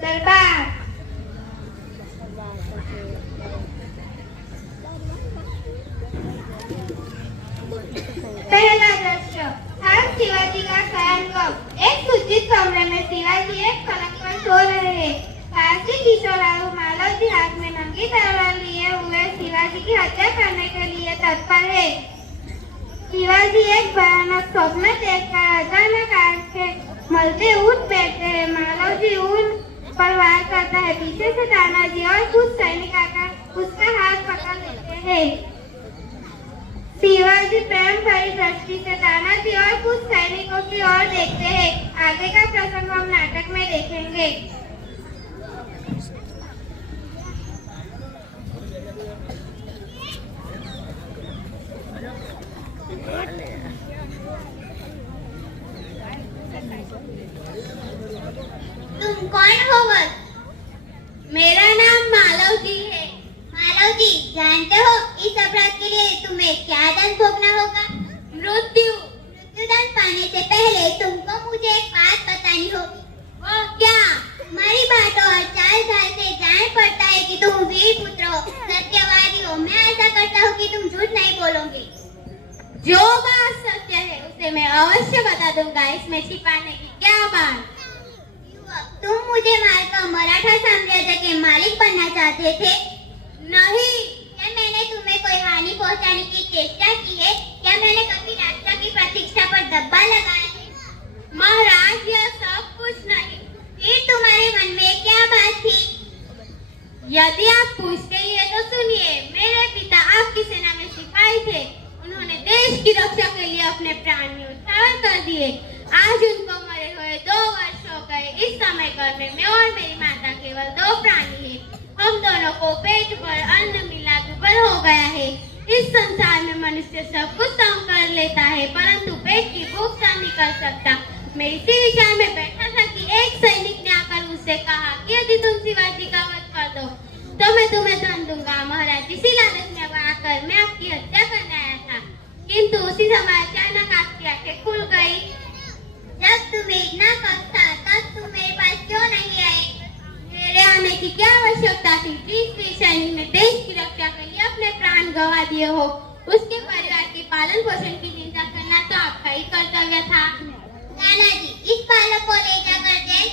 दरबार। पहला दृश्य। हम शिवाजी का शयनकक्ष। एक सुचित कमरे में शिवाजी एक पलंग पर सो रहे हैं। पास ही किशोरालू मालव जी हाथ में नंगी तलवार लिए हुए शिवाजी की हत्या करने के लिए तत्पर है। शिवाजी एक भयानक स्वप्न देखकर अचानक आंखें मलते उठ बैठते हैं। मालव जी उन पर वार करता है। पीछे से तानाजी और कुछ सैनिक आकर उसका हाथ पकड़ लेते हैं। शिवाजी प्रेम भरी दृष्टि से तानाजी और कुछ सैनिकों की ओर देखते हैं। आगे का प्रसंग हम नाटक में देखेंगे। तुम कौन हो? मेरा नाम मालव जी है। मालव जी, जानते हो इस अपराध के लिए तुम्हें क्या दंड भोगना होगा? मृत्युदंड पाने से पहले तुमको मुझे एक बात बतानी होगी। वो क्या? तुम्हारी बातों और चाल ढाल से जान पड़ता है कि तुम वीर पुत्र हो, सत्यवादी हो। मैं आशा करता हूँ कि तुम झूठ नहीं बोलोगे। जो बात सत्य है उसे मैं अवश्य बता दूंगा। इसमें छिपाने की क्या बात? तुम मुझे मारकर मराठा साम्राज्य के मालिक बनना चाहते थे? नहीं। क्या मैंने तुम्हें कोई हानि पहुंचाने की चेष्टा की है? क्या मैंने कभी राष्ट्र की प्रतीक्षा पर दब्बा लगाया है? महाराज, यह सब कुछ नहीं। फिर तुम्हारे मन में क्या बात थी? यदि आप पूछते ही है तो सुनिए। मेरे पिता आपकी सेना में सिपाही थे। उन्होंने देश की रक्षा के लिए अपने प्राण न्यौछावर कर दिए। आज उनको मरे हुए 2 वर्ष हो गए। इस समय घर में मैं और मेरी माता केवल 2 प्राणी हैं। हम दोनों को पेट भर अन्न मिला दुर्बल हो गया है। इस संसार में मनुष्य सब कुछ सहन कर लेता है, परंतु पेट की भूख सहन नहीं कर सकता। मैं इसी विचार में बैठा था कि एक सैनिक ने आकर मुझसे कहा कि यदि तुम शिवाजी का वध कर दो तो मैं तुम्हें धन दूंगा। महाराज, इसी लालच में आकर मैं आपकी हत्या करने आया था, किंतु उसी समय अचानक आपकी आंखें खुल गई। जब तुम्हें इतना कष्ट था तब तुम मेरे पास क्यों नहीं आए? मेरे आने की क्या आवश्यकता थी? जिस वीर सैनिक ने देश की रक्षा के लिए अपने प्राण गंवा दिए हो, उसके परिवार के पालन पोषण की चिंता करना तो आपका ही कर्तव्य था। तानाजी, इस बालक को ले जाकर जेल